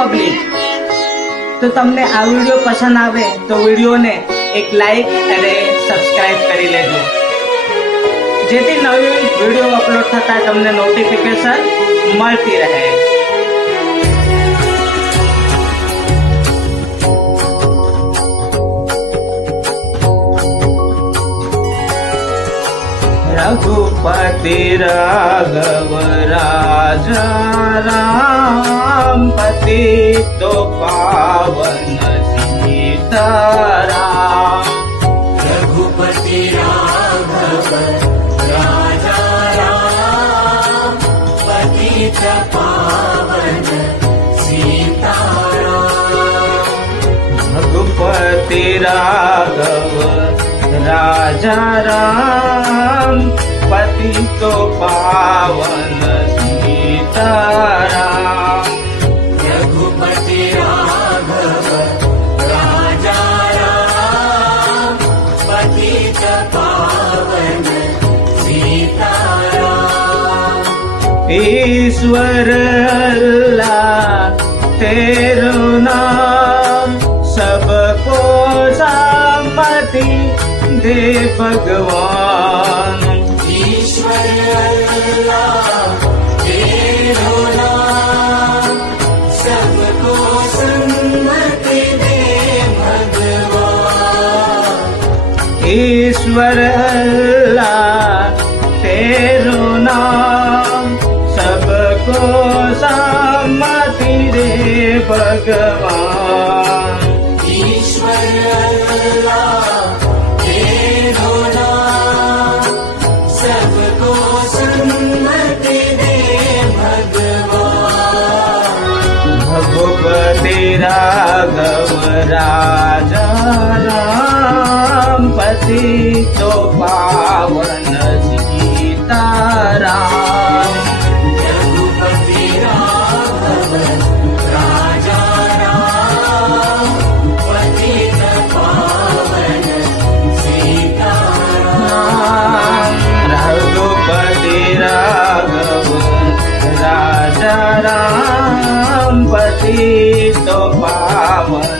Public, તો તમને આ વિડીયો પસંદ આવે તો વિડીયોને એક લાઈક અને સબસ્ક્રાઇબ કરી લેજો, જેથી નવી વિડીયો અપલોડ થતા તમને નોટિફિકેશન મળતી રહે. रघुपति राघव राजा राम, पतित पावन सीताराम. रघुपति राघव राजा राम, पतित पावन सीताराम. रघुपति राघव राजा राम, पतित पावन सीताराम. रघुपति राघव राजा राम, पतित पावन सीताराम. ईश्वर अल्लाह तेरो नाम, सबको सम्मति दे भगवान. ईश्वर अल्लाह तेरो नाम, सबको सम्मति दे भगवान. ईश्वर अल्लाह तेरो नाम, सबको सम्मति दे भगवान. ईश्वर अल्लाह तेरो नाम, सबको सम्मति दे भगवान. रघुपति राघव राजा राम, पतित पावन सीताराम. रघुपति राघव राजा राम, पतित पावन सीताराम. रघुपति राघव राजा राम, पतित पावन